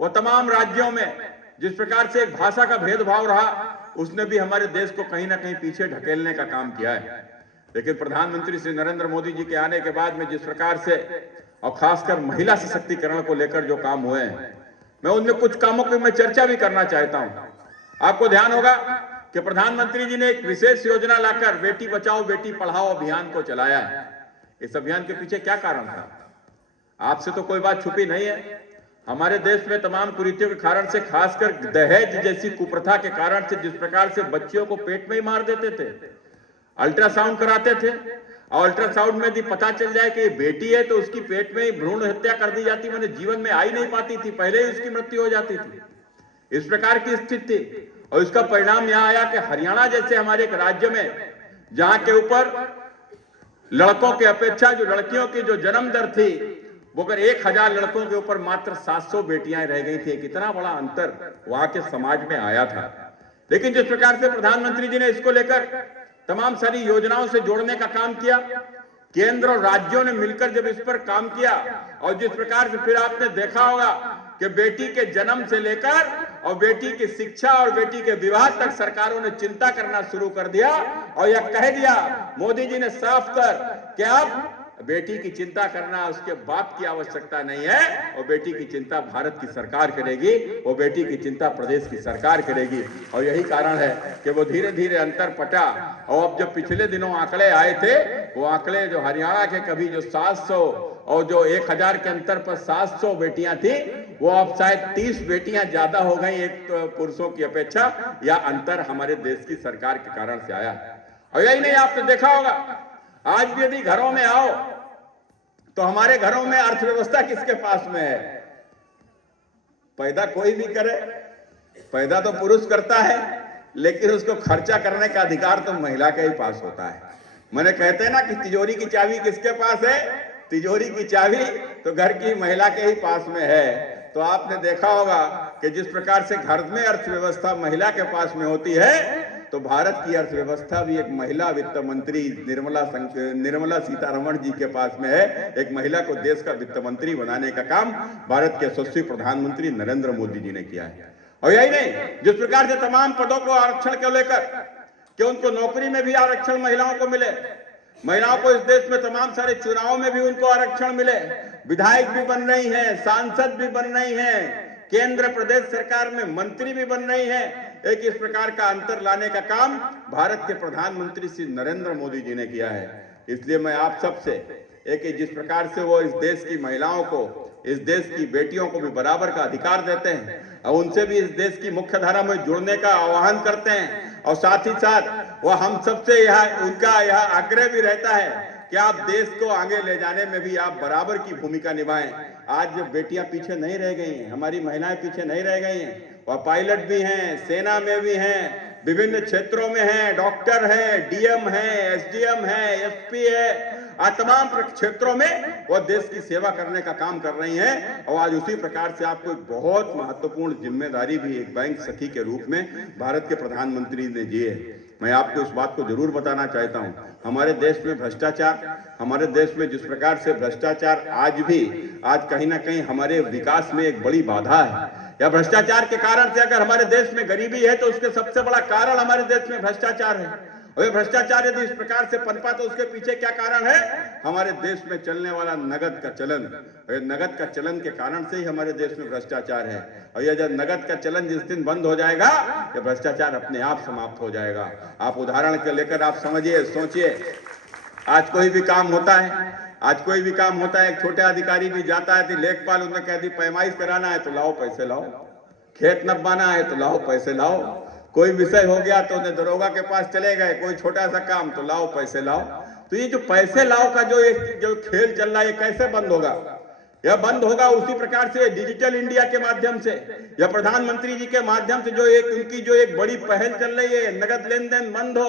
वो तमाम राज्यों में जिस प्रकार से एक भाषा का भेदभाव रहा, उसने भी हमारे देश को कहीं ना कहीं पीछे ढकेलने का काम किया है। लेकिन प्रधानमंत्री श्री नरेंद्र मोदी जी के आने के बाद में जिस प्रकार से और खासकर महिला सशक्तिकरण को लेकर जो काम हुए हैं, मैं उनमें कुछ कामों की मैं चर्चा भी करना चाहता हूं। आपको ध्यान होगा कि प्रधानमंत्री जी ने एक विशेष योजना लाकर बेटी बचाओ बेटी पढ़ाओ अभियान को चलाया है। इस अभियान के पीछे क्या कारण था? आपसे तो कोई बात छुपी नहीं है। हमारे देश में तमाम कुरीतियों के कारण से, खासकर दहेज जैसी कुप्रथा के कारण से जिस प्रकार से बच्चियों को पेट में ही मार देते थे, अल्ट्रासाउंड कराते थे और अल्ट्रासाउंड में यदि पता चल जाए कि ये बेटी है तो उसकी पेट में ही भ्रूण हत्या कर दी जाती, मैंने जीवन में आई नहीं पाती थी, पहले ही उसकी मृत्यु हो जाती थी। इस प्रकार की स्थिति थी और इसका परिणाम यह आया कि हरियाणा जैसे हमारे एक राज्य में, जहां के ऊपर लड़कों की अपेक्षा जो लड़कियों की जो जन्म दर थी वो अगर 1000 लड़कों के ऊपर मात्र 700 बेटियां रह गई थी, कितना बड़ा अंतर वहां के समाज में आया था। लेकिन जिस प्रकार से प्रधानमंत्री जी ने इसको लेकर तमाम सारी योजनाओं से जोड़ने का काम किया, केंद्र और राज्यों ने मिलकर जब इस पर काम किया और जिस प्रकार से फिर आपने देखा होगा कि बेटी के जन्म से लेकर और बेटी की शिक्षा और बेटी के विवाह तक सरकारों ने चिंता करना शुरू कर दिया और यह कह दिया मोदी जी ने साफ कर कि अब बेटी की चिंता करना उसके बाप की आवश्यकता नहीं है, और बेटी की चिंता भारत की सरकार करेगी, वो बेटी की चिंता प्रदेश की सरकार करेगी। और यही कारण है कि वो धीरे धीरे अंतर पटा। और अब जब पिछले दिनों आंकड़े आए थे, वो आंकड़े जो हरियाणा के कभी जो 700 और जो 1000 के अंतर पर 700 बेटियां थी, वो अब शायद 30 बेटियां ज्यादा हो गई एक पुरुषों की अपेक्षा। या अंतर हमारे देश की सरकार के कारण से आया। और यही नहीं, आपने देखा होगा आज भी यदि घरों में आओ तो हमारे घरों में अर्थव्यवस्था किसके पास में है? पैदा कोई भी करे, पैदा तो पुरुष करता है, लेकिन उसको खर्चा करने का अधिकार तो महिला के ही पास होता है। मैंने कहते हैं ना कि तिजोरी की चाबी किसके पास है? तिजोरी की चाबी तो घर की महिला के ही पास में है। तो आपने देखा होगा कि जिस प्रकार से घर में अर्थव्यवस्था महिला के पास में होती है, तो भारत की अर्थव्यवस्था भी एक महिला वित्त मंत्री निर्मला सीतारमण जी के पास में है। एक महिला को देश का वित्त मंत्री बनाने का काम भारत के यशस्वी प्रधानमंत्री नरेंद्र मोदी जी ने किया है। और यही नहीं, जिस प्रकार से तमाम पदों को आरक्षण को लेकर कि उनको नौकरी में भी आरक्षण महिलाओं को मिले, महिलाओं को इस देश में तमाम सारे चुनावों में भी उनको आरक्षण मिले, विधायक भी बन रही हैं, सांसद भी बन रही हैं, केंद्र प्रदेश सरकार में मंत्री भी बन रही हैं। एक इस प्रकार का अंतर लाने का काम भारत के प्रधानमंत्री श्री नरेंद्र मोदी जी ने किया है। इसलिए मैं आप सबसे एक जिस प्रकार से वो इस देश की महिलाओं को, इस देश की बेटियों को भी बराबर का अधिकार देते हैं और उनसे भी इस देश की मुख्य धारा में जुड़ने का आह्वान करते हैं, और साथ ही साथ वो हम सबसे उनका यह आग्रह भी रहता है कि आप देश को आगे ले जाने में भी आप बराबर की भूमिका निभाएं। आज बेटियां पीछे नहीं रह गई हैं, हमारी महिलाएं पीछे नहीं रह गई हैं। वह पायलट भी हैं, सेना में भी हैं, विभिन्न क्षेत्रों में हैं, डॉक्टर हैं, डीएम हैं, एसडीएम हैं, एसपी है, तमाम क्षेत्रों में वह देश की सेवा करने का काम कर रही हैं। और आज उसी प्रकार से आपको एक बहुत महत्वपूर्ण जिम्मेदारी भी एक बैंक सखी के रूप में भारत के प्रधानमंत्री ने दी है। मैं आपको इस बात को जरूर बताना चाहता हूं, हमारे देश में भ्रष्टाचार, हमारे देश में जिस प्रकार से भ्रष्टाचार आज कहीं ना कहीं हमारे विकास में एक बड़ी बाधा है। या भ्रष्टाचार के कारण से अगर हमारे देश में गरीबी है तो उसके सबसे बड़ा कारण हमारे देश में भ्रष्टाचार है। और भ्रष्टाचार यदि इस प्रकार से पनपा तो उसके पीछे क्या कारण है? हमारे देश में चलने वाला नगद का चलन। नगद का चलन के कारण से ही हमारे देश में भ्रष्टाचार है। और यह जब नगद का चलन जिस दिन बंद हो जाएगा, यह भ्रष्टाचार अपने आप समाप्त हो जाएगा। आप उदाहरण के लेकर आप समझिए, सोचिए, आज कोई भी काम होता है, एक छोटे अधिकारी भी जाता है तो लेखपाल उन्हें कह दी पैमाइश कराना है तो लाओ पैसे लाओ, खेत नपवाना है तो लाओ पैसे लाओ, कोई विषय हो गया तो उन्हें दरोगा के पास चले गए, कोई छोटा सा काम तो लाओ पैसे लाओ। तो ये जो पैसे लाओ का जो खेल चल रहा है, ये कैसे बंद होगा? यह बंद होगा उसी प्रकार से डिजिटल इंडिया के माध्यम से, या प्रधानमंत्री जी के माध्यम से उनकी जो एक बड़ी पहल चल रही है, नगद लेन देन बंद हो,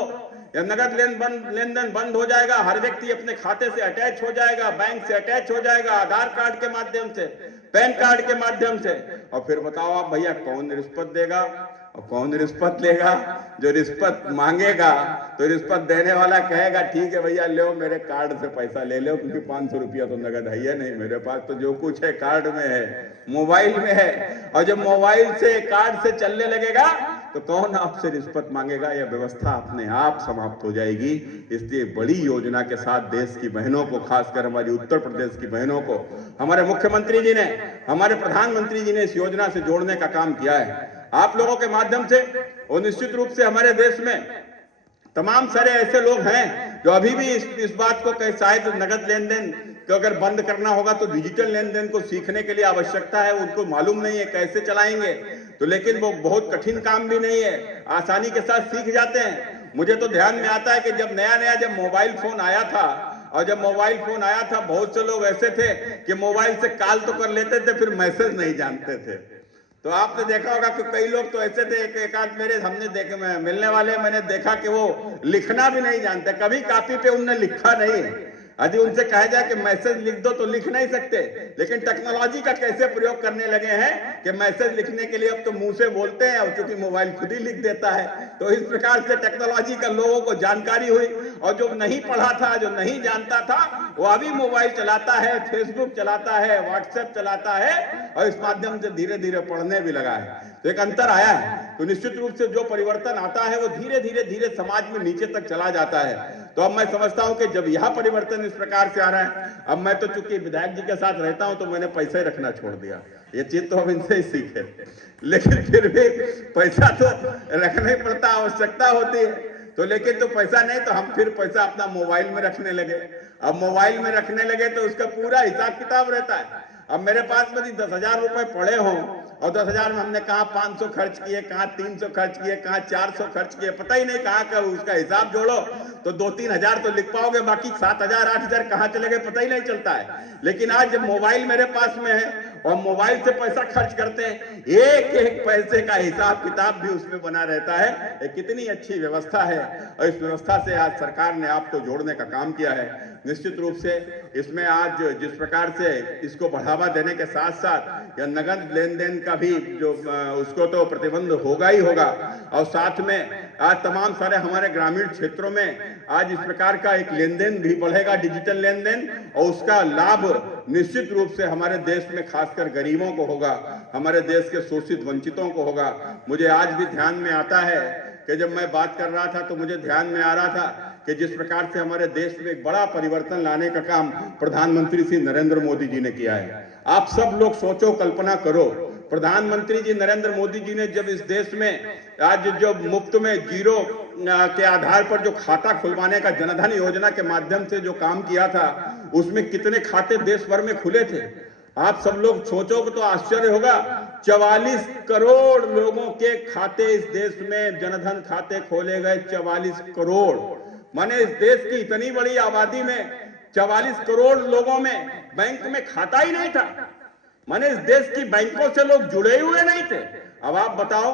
या नगद लेन देन बंद हो जाएगा, हर व्यक्ति अपने खाते से अटैच हो जाएगा, बैंक से अटैच हो जाएगा, आधार कार्ड के माध्यम से, पैन कार्ड के माध्यम से। और फिर बताओ आप भैया कौन रिश्वत देगा? और कौन रिश्वत लेगा? जो रिश्वत मांगेगा तो रिश्वत देने वाला कहेगा ठीक है भैया ले मेरे कार्ड से पैसा ले लो, क्योंकि 500 रुपया तो नगद है नहीं मेरे पास, तो जो कुछ है कार्ड में है, मोबाइल में है। और जब मोबाइल से कार्ड से चलने लगेगा तो कौन आपसे रिश्वत मांगेगा? यह व्यवस्था अपने आप समाप्त हो जाएगी। इसलिए बड़ी योजना के साथ देश की बहनों को, खासकर हमारी उत्तर प्रदेश की बहनों को हमारे मुख्यमंत्री जी ने, हमारे प्रधानमंत्री जी ने इस योजना से जोड़ने का काम किया है। आप लोगों के माध्यम से और निश्चित रूप से हमारे देश में तमाम सारे ऐसे लोग हैं जो अभी भी इस बात को कह, शायद नगद लेन देन को अगर बंद करना होगा तो डिजिटल लेन देन को सीखने के लिए आवश्यकता है, उनको मालूम नहीं है कैसे चलाएंगे। तो लेकिन वो बहुत कठिन काम भी नहीं है, आसानी के साथ सीख जाते हैं। मुझे तो ध्यान में आता है कि जब नया जब मोबाइल फोन आया था, और जब मोबाइल फोन आया था बहुत से लोग ऐसे थे कि मोबाइल से कॉल तो कर लेते थे, फिर मैसेज नहीं जानते थे। तो आपने देखा होगा कि कई लोग तो ऐसे थे, एक आध मेरे हमने देखे मिलने वाले, मैंने देखा कि वो लिखना भी नहीं जानते, कभी कॉपी पे उनने लिखा नहीं है। यदि उनसे कहा जाए कि मैसेज लिख दो तो लिख नहीं सकते, लेकिन टेक्नोलॉजी का कैसे प्रयोग करने लगे हैं कि मैसेज लिखने के लिए अब तो मुंह से बोलते हैं, और क्योंकि मोबाइल खुद ही लिख देता है। तो इस प्रकार से टेक्नोलॉजी का लोगों को जानकारी हुई, और जो नहीं पढ़ा था, जो नहीं जानता था, वो अभी मोबाइल चलाता है, फेसबुक चलाता है, व्हाट्सएप चलाता है, और इस माध्यम से धीरे धीरे पढ़ने भी लगा है। तो एक अंतर आया है। तो निश्चित रूप से जो परिवर्तन आता है वो धीरे धीरे समाज में नीचे तक चला जाता है। तो अब मैं समझता हूं कि जब यह परिवर्तन इस प्रकार से आ रहा है, अब मैं तो चूंकि विधायक जी के साथ रहता हूं तो मैंने पैसे रखना छोड़ दिया, ये चीज तो अब इनसे ही सीखे। लेकिन फिर भी पैसा तो रखना ही पड़ता, आवश्यकता होती है। तो लेकिन तो पैसा नहीं, तो हम फिर पैसा अपना मोबाइल में रखने लगे। अब मोबाइल में रखने लगे तो उसका पूरा हिसाब किताब रहता है। अब मेरे पास में 10,000 रुपए पड़े हों, और 10,000 में हमने कहाँ 500 खर्च किए, कहाँ 300 खर्च किए, कहाँ 400 खर्च किए, पता ही नहीं कहाँ का, उसका हिसाब जोड़ो तो 2-3 हजार तो लिख पाओगे, बाकी 7,000 8,000 कहाँ चले गए पता ही नहीं चलता है। लेकिन आज जब मोबाइल मेरे पास में है और मोबाइल से पैसा खर्च करते हैं, एक एक पैसे का हिसाब किताब भी उसमें बना रहता है। ये कितनी अच्छी व्यवस्था है, और इस व्यवस्था से आज सरकार ने आपको जोड़ने का काम किया है। निश्चित रूप से इसमें आज जिस प्रकार से इसको बढ़ावा देने के साथ साथ या नगद लेन देन का भी जो उसको तो प्रतिबंध होगा ही होगा, और साथ में आज तमाम सारे हमारे ग्रामीण क्षेत्रों में आज इस प्रकार का एक लेन देन भी बढ़ेगा, डिजिटल लेन देन, और उसका लाभ निश्चित रूप से हमारे देश में खासकर गरीबों को होगा, हमारे देश के शोषित वंचितों को होगा। मुझे आज भी ध्यान में आता है कि जब मैं बात कर रहा था तो मुझे ध्यान में आ रहा था कि जिस प्रकार से हमारे देश में एक बड़ा परिवर्तन लाने का काम प्रधानमंत्री श्री नरेंद्र मोदी जी ने किया है। आप सब लोग सोचो, कल्पना करो, प्रधानमंत्री जी नरेंद्र मोदी जी ने जब इस देश में आज जो मुफ्त में जीरो के आधार पर जो खाता खुलवाने का जनधन योजना के माध्यम से जो काम किया था, उसमें कितने खाते देश भर में खुले थे। आप सब लोग सोचोगे तो आश्चर्य होगा, 44 करोड़ लोगों के खाते इस देश में जनधन खाते खोले गए। 44 करोड़ माने इस देश की इतनी बड़ी आबादी में 44 करोड़ लोगों में बैंक में खाता ही नहीं था। माने इस देश की बैंकों से लोग जुड़े हुए नहीं थे। अब आप बताओ,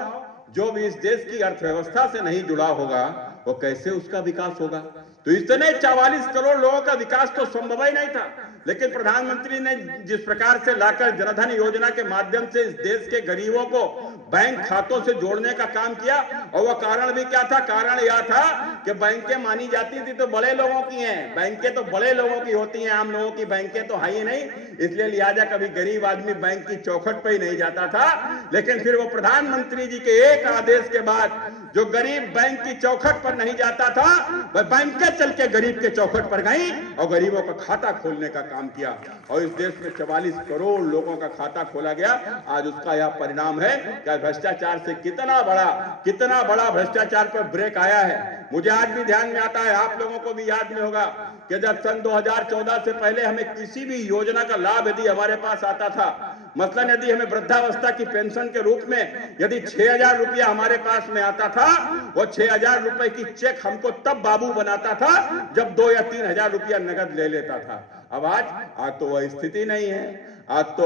जो भी इस देश की अर्थव्यवस्था से नहीं जुड़ा होगा वो कैसे उसका विकास होगा। तो इतने 44 करोड़ लोगों का विकास तो संभव ही नहीं था। लेकिन प्रधानमंत्री ने जिस प्रकार से लाकर जनधन योजना के माध्यम से इस देश के गरीबों को बैंक खातों से जोड़ने का काम किया, और वह कारण भी क्या था? कारण यह था कि बैंकें मानी जाती थी तो बड़े लोगों की हैं, बैंकें तो बड़े लोगों की होती हैं, आम लोगों की बैंकें तो है ही नहीं। इसलिए लिहाजा कभी गरीब आदमी बैंक की चौखट पे ही नहीं जाता था। लेकिन फिर वो प्रधानमंत्री जी के एक आदेश के बाद जो गरीब बैंक की चौखट पर नहीं जाता था, वह बैंकें चल के गरीब के चौखट पर गई और गरीबों का खाता खोलने का काम किया, और इस देश में 44 करोड़ लोगों का खाता खोला गया। आज उसका यह परिणाम है कि भ्रष्टाचार से कितना बड़ा भ्रष्टाचार पर ब्रेक आया है। मुझे आज भी ध्यान में आता है, आप लोगों को भी याद में होगा कि जब सन 2014 से पहले हमें किसी भी योजना का लाभ यदि हमारे पास आता था, मसलन यदि हमें वृद्धावस्था की पेंशन के रूप में यदि 6,000 रुपया हमारे पास में आता था, वो 6,000 रुपए की चेक हमको तब बाबू बनाता था जब 2 या 3 हजार रुपया नगद ले लेता था। अब आज तो वह स्थिति नहीं है। आज तो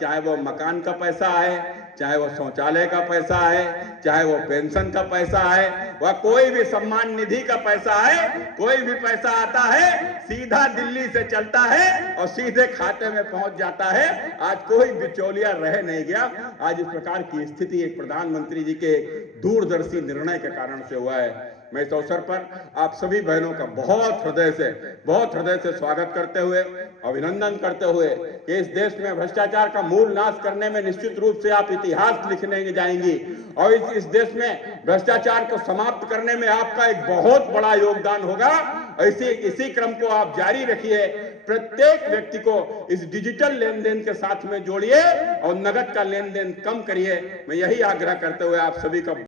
चाहे वो मकान का पैसा है, चाहे वो शौचालय का पैसा है, चाहे वो पेंशन का पैसा है, वह कोई भी सम्मान निधि का पैसा है, कोई भी पैसा आता है सीधा दिल्ली से चलता है और सीधे खाते में पहुंच जाता है। आज कोई बिचौलिया रह नहीं गया। आज इस प्रकार की स्थिति एक प्रधानमंत्री जी के दूरदर्शी निर्णय के कारण से हुआ है। मैं इस अवसर पर आप सभी बहनों का बहुत हृदय से स्वागत करते हुए, अभिनंदन करते हुए कि इस देश में भ्रष्टाचार का मूल नाश करने में निश्चित रूप से आप इतिहास लिखने जाएंगी और इस देश में भ्रष्टाचार को समाप्त करने में आपका एक बहुत बड़ा योगदान होगा। इसी क्रम को आप जारी रखिए। प्रत्येक व्यक्ति को इस डिजिटल लेन देन के साथ में जोड़िए और नगद का लेन देन कम करिए। मैं यही आग्रह करते हुए आप सभी का